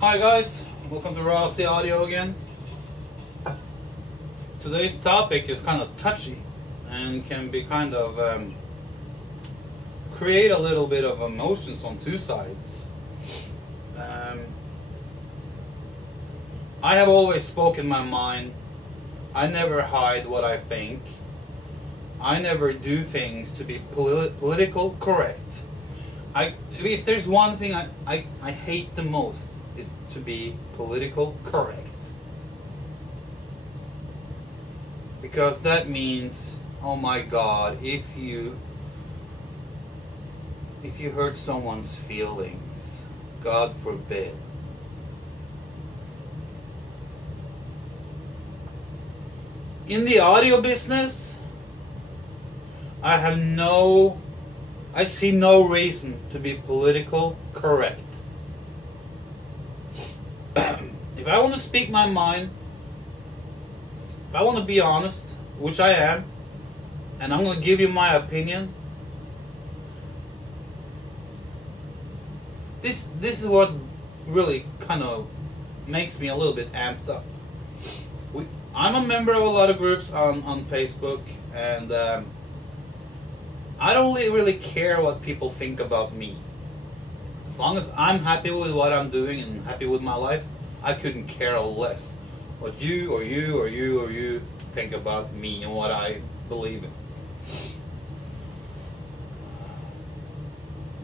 Hi guys, welcome to Rossi Audio again. Today's topic is kind of touchy and can be kind of create a little bit of emotions on two sides. I have always spoken my mind. I never hide what I think. I never do things to be political correct. If there's one thing I hate the most, is to be political correct. Because that means, oh my God, if you hurt someone's feelings, God forbid. In the audio business, I see no reason to be political correct. If I want to speak my mind, if I want to be honest, which I am, and I'm going to give you my opinion, this is what really kind of makes me a little bit amped up. I'm a member of a lot of groups on Facebook, and I don't really care what people think about me. As long as I'm happy with what I'm doing and happy with my life, I couldn't care less what you think about me and what I believe in.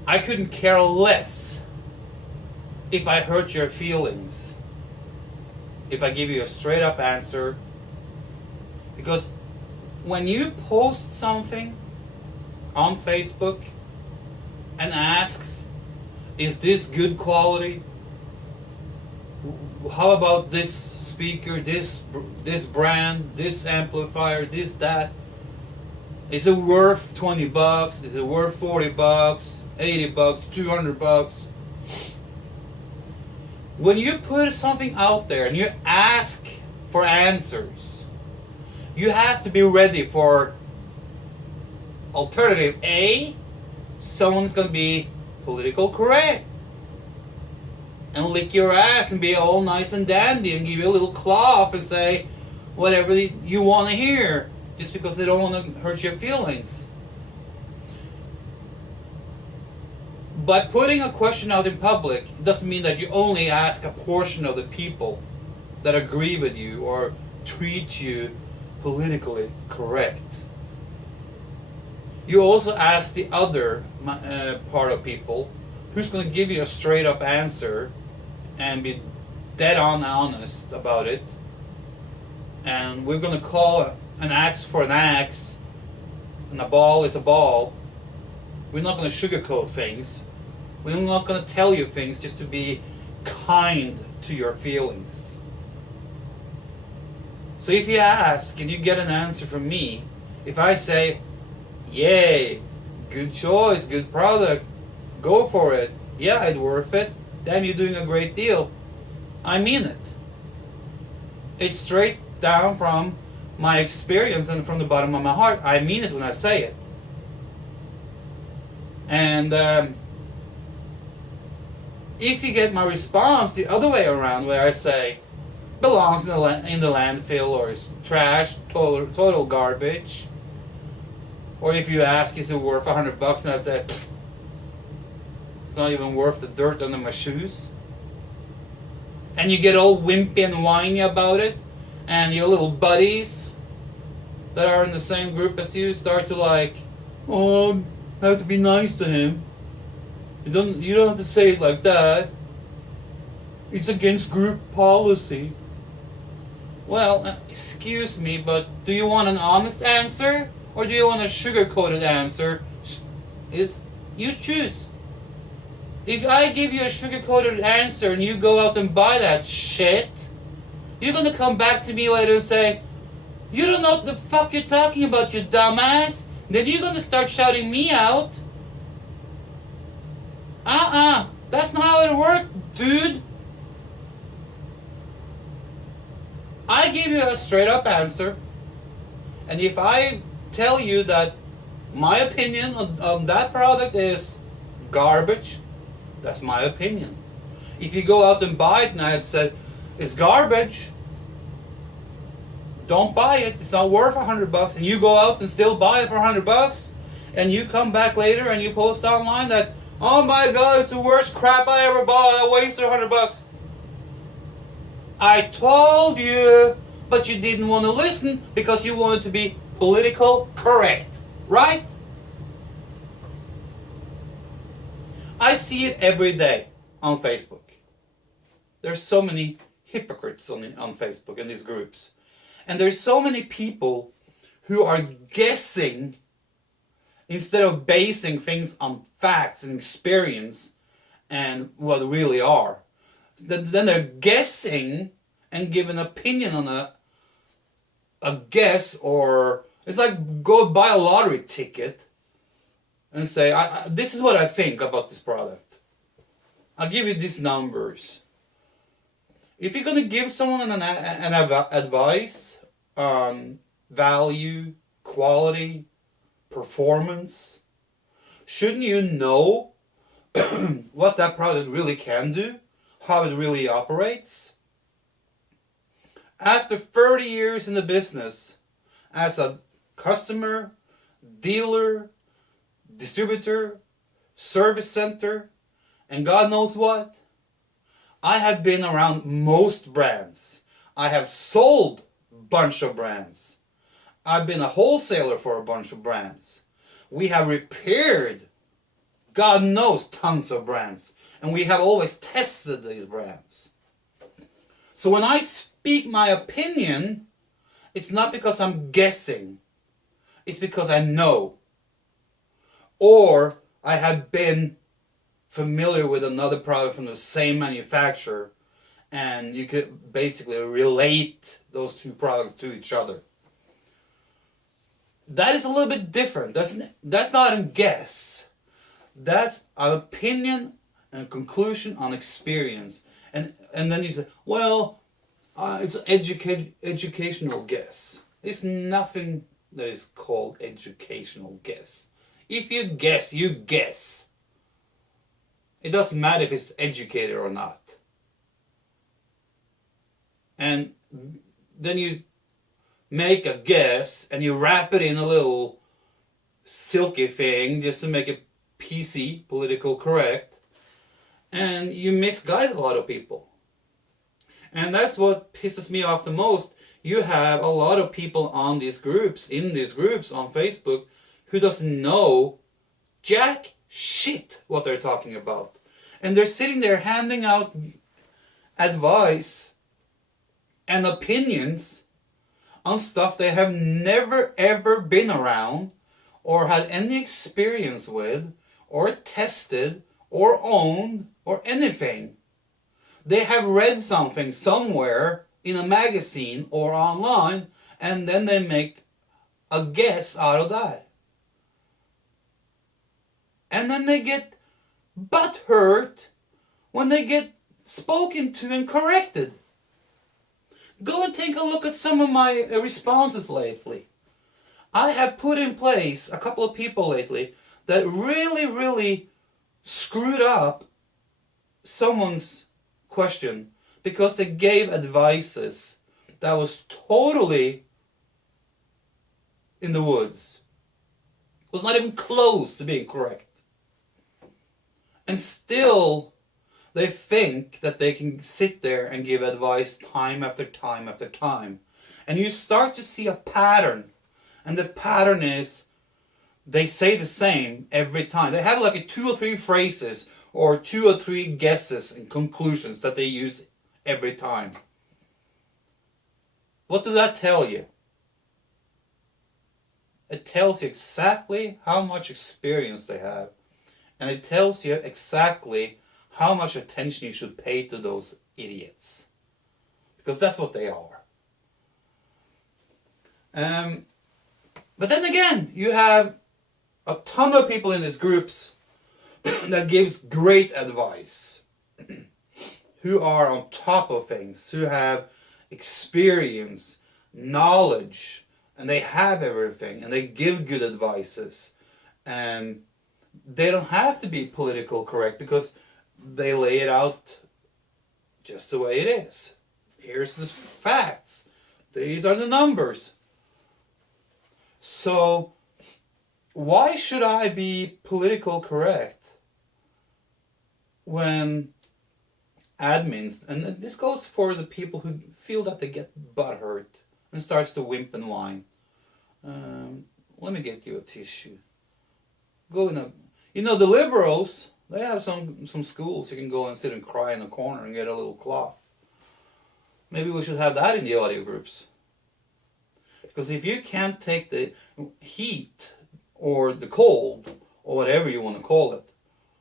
I couldn't care less if I hurt your feelings, if I give you a straight up answer. Because when you post something on Facebook and asks, is this good quality? How about this speaker, this brand, this amplifier, this, that? Is it worth 20 bucks? Is it worth 40 bucks, 80 bucks, 200 bucks? When you put something out there and you ask for answers, you have to be ready for alternative A, someone's going to be political correct and lick your ass and be all nice and dandy and give you a little claw and say whatever you want to hear just because they don't want to hurt your feelings. By putting a question out in public, it doesn't mean that you only ask a portion of the people that agree with you or treat you politically correct. You also ask the other part of people who's going to give you a straight up answer and be dead on honest about it. And we're going to call an axe for an axe and a ball is a ball. We're not going to sugarcoat things. We're not going to tell you things just to be kind to your feelings. So if you ask and you get an answer from me, if I say, yay, good choice, good product, go for it, yeah, it's worth it, damn, you're doing a great deal, I mean it. It's straight down from my experience and from the bottom of my heart. I mean it when I say it. And if you get my response the other way around, where I say belongs in the landfill or is trash, total garbage, or if you ask is it worth 100 bucks and I say it's not even worth the dirt under my shoes, and you get all wimpy and whiny about it, and your little buddies that are in the same group as you start to like, oh, I have to be nice to him. You don't have to say it like that. It's against group policy. Well, excuse me, but do you want an honest answer or do you want a sugar-coated answer? You choose. If I give you a sugar-coated answer and you go out and buy that shit, you're gonna come back to me later and say, you don't know what the fuck you're talking about, you dumbass. Then you're gonna start shouting me out. That's not how it works, dude. I give you a straight up answer, and if I tell you that my opinion on that product is garbage, that's my opinion. If you go out and buy it and I had said, it's garbage, don't buy it, it's not worth $100, and you go out and still buy it for $100, and you come back later and you post online that, oh my God, it's the worst crap I ever bought, I wasted $100. I told you, but you didn't want to listen because you wanted to be political correct, right? I see it every day on Facebook. There's so many hypocrites on Facebook in these groups. And there's so many people who are guessing instead of basing things on facts and experience and what really are. Then they're guessing and give an opinion on a guess, or it's like go buy a lottery ticket and say, this is what I think about this product. I'll give you these numbers. If you're going to give someone an advice on value, quality, performance, shouldn't you know what that product really can do? How it really operates? After 30 years in the business, as a customer, dealer, distributor, service center, and God knows what, I have been around most brands. I have sold a bunch of brands. I've been a wholesaler for a bunch of brands. We have repaired, God knows, tons of brands. And we have always tested these brands. So when I speak my opinion, it's not because I'm guessing. It's because I know. Or I have been familiar with another product from the same manufacturer, and you could basically relate those two products to each other. That is a little bit different. That's not a guess. That's an opinion and conclusion on experience. And then you say, well, it's an educational guess. There's nothing that is called educational guess. If you guess, you guess. It doesn't matter if it's educated or not. And then you make a guess and you wrap it in a little silky thing just to make it PC, political correct. And you misguide a lot of people. And that's what pisses me off the most. You have a lot of people on these groups, in these groups on Facebook, who doesn't know jack shit what they're talking about. And they're sitting there handing out advice and opinions on stuff they have never ever been around or had any experience with or tested or owned or anything. They have read something somewhere in a magazine or online, and then they make a guess out of that. And then they get butthurt when they get spoken to and corrected. Go and take a look at some of my responses lately. I have put in place a couple of people lately that really screwed up someone's question because they gave advices that was totally in the woods. It was not even close to being correct. And still they think that they can sit there and give advice time after time after time. And you start to see a pattern. And the pattern is they say the same every time. They have like 2 or 3 phrases or 2 or 3 guesses and conclusions that they use every time. What does that tell you? It tells you exactly how much experience they have. And it tells you exactly how much attention you should pay to those idiots. Because that's what they are. But then again, you have a ton of people in these groups that gives great advice, who are on top of things, who have experience, knowledge, and they have everything, and they give good advices. And they don't have to be political correct because they lay it out just the way it is. Here's the facts. These are the numbers. So, why should I be political correct when admins, and this goes for the people who feel that they get butthurt and starts to wimp and whine. Let me get you a tissue. Go in a, the liberals, they have some schools you can go and sit and cry in a corner and get a little cloth. Maybe we should have that in the audio groups. Because if you can't take the heat or the cold or whatever you want to call it,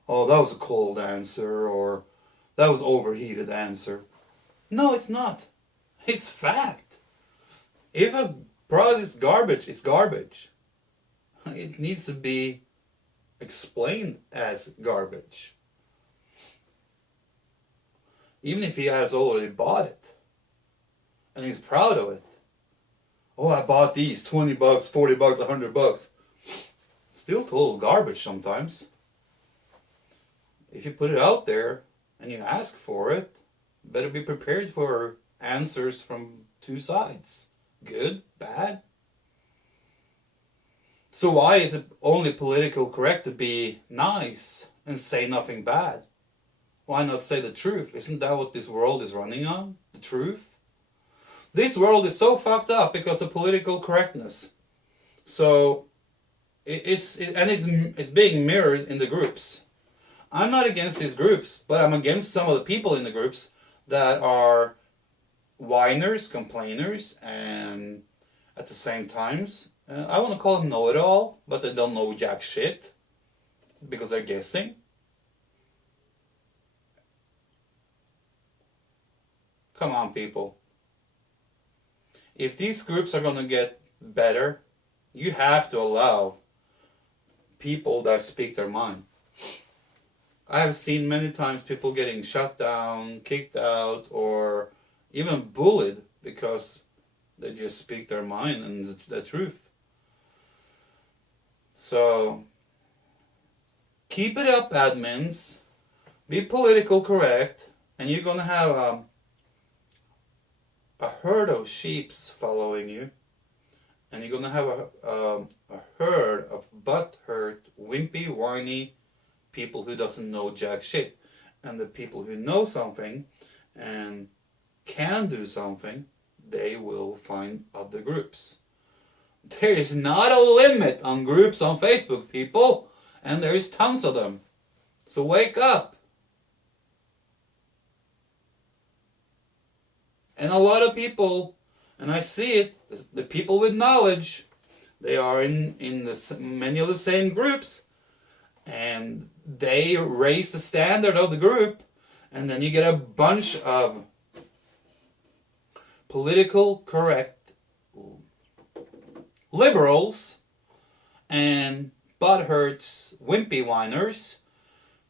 oh, that was a cold answer, or that was overheated answer. No, it's not. It's fact. If a product is garbage, it's garbage. It needs to be explained as garbage. Even if he has already bought it and he's proud of it. Oh, I bought these, 20 bucks, 40 bucks, 100 bucks. Still total garbage sometimes. If you put it out there and you ask for it, better be prepared for answers from two sides. Good, bad. So why is it only political correct to be nice and say nothing bad? Why not say the truth? Isn't that what this world is running on? The truth? This world is so fucked up because of political correctness. So it's being mirrored in the groups. I'm not against these groups, but I'm against some of the people in the groups that are whiners, complainers, and at the same times, I want to call them know-it-all, but they don't know jack shit because they're guessing. Come on, people. If these groups are going to get better, you have to allow people that speak their mind. I have seen many times people getting shut down, kicked out, or even bullied because they just speak their mind and the truth. So, keep it up, admins. Be political correct, and you're going to have a herd of sheeps following you, and you're going to have a herd of butt-hurt, wimpy, whiny people who doesn't know jack shit. And the people who know something and can do something, they will find other groups. There is not a limit on groups on Facebook, people, and there is tons of them. So wake up. And a lot of people, and I see it, the people with knowledge, they are in many of the same groups, and they raise the standard of the group, and then you get a bunch of political correct liberals and butthurts, wimpy whiners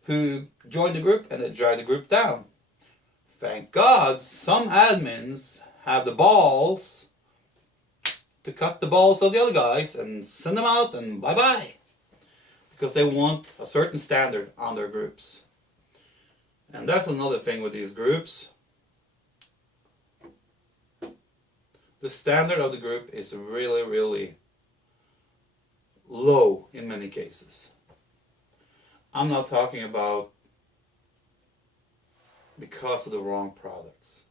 who join the group and they drive the group down. Thank God some admins have the balls to cut the balls of the other guys and send them out and bye-bye. Because they want a certain standard on their groups. And that's another thing with these groups. The standard of the group is really, really low in many cases. I'm not talking about because of the wrong products,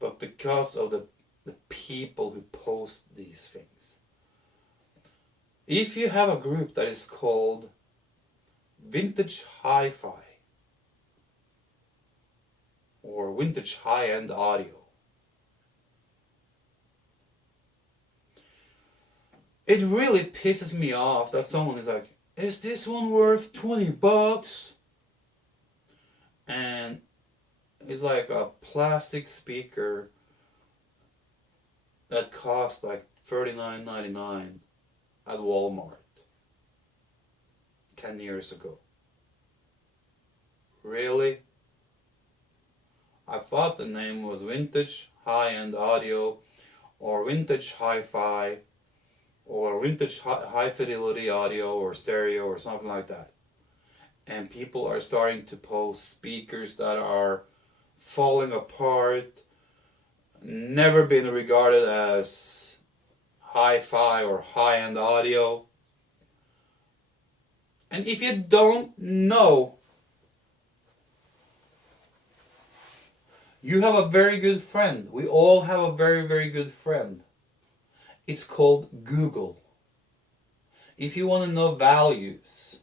but because of the people who post these things. If you have a group that is called Vintage Hi-Fi or Vintage High-End Audio, it really pisses me off that someone is like, is this one worth 20 bucks? And it's like a plastic speaker that cost like $39.99 at Walmart 10 years ago. Really? I thought the name was Vintage High-End Audio or Vintage Hi-Fi or Vintage High Fidelity Audio or Stereo or something like that. And people are starting to post speakers that are falling apart, never been regarded as hi-fi or high-end audio. And if you don't know, you have a very good friend. We all have a very, very good friend. It's called Google. If you want to know values,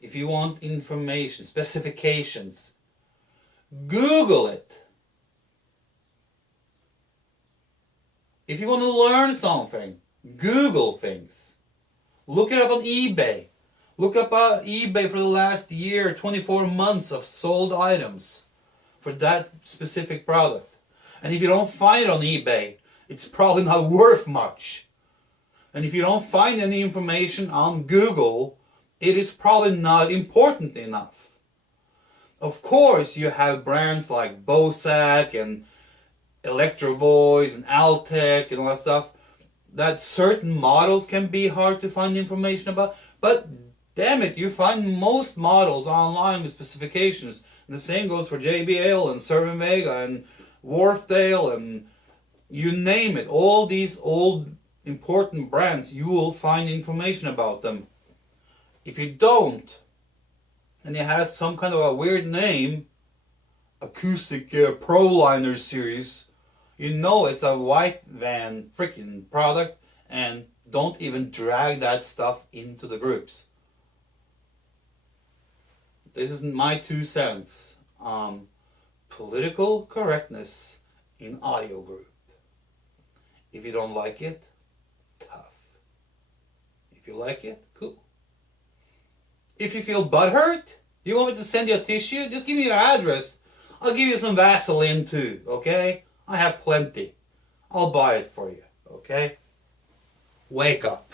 if you want information, specifications, Google it. If you want to learn something, Google things. Look it up on eBay. Look up on eBay for the last year, 24 months of sold items for that specific product. And if you don't find it on eBay, it's probably not worth much. And if you don't find any information on Google, it is probably not important enough. Of course, you have brands like Bosec and Electro-voice and Altec and all that stuff, that certain models can be hard to find information about, but damn it, you find most models online with specifications. And the same goes for JBL and Serve Mega and Wharfdale and you name it. All these old important brands, you will find information about them. If you don't, and it has some kind of a weird name, Acoustic ProLiner series, you know it's a white van freaking product, and don't even drag that stuff into the groups. This is my 2 cents on political correctness in audio group. If you don't like it, tough. If you like it, cool. If you feel butthurt, you want me to send you a tissue? Just give me your address. I'll give you some Vaseline too, okay? I have plenty. I'll buy it for you, okay? Wake up.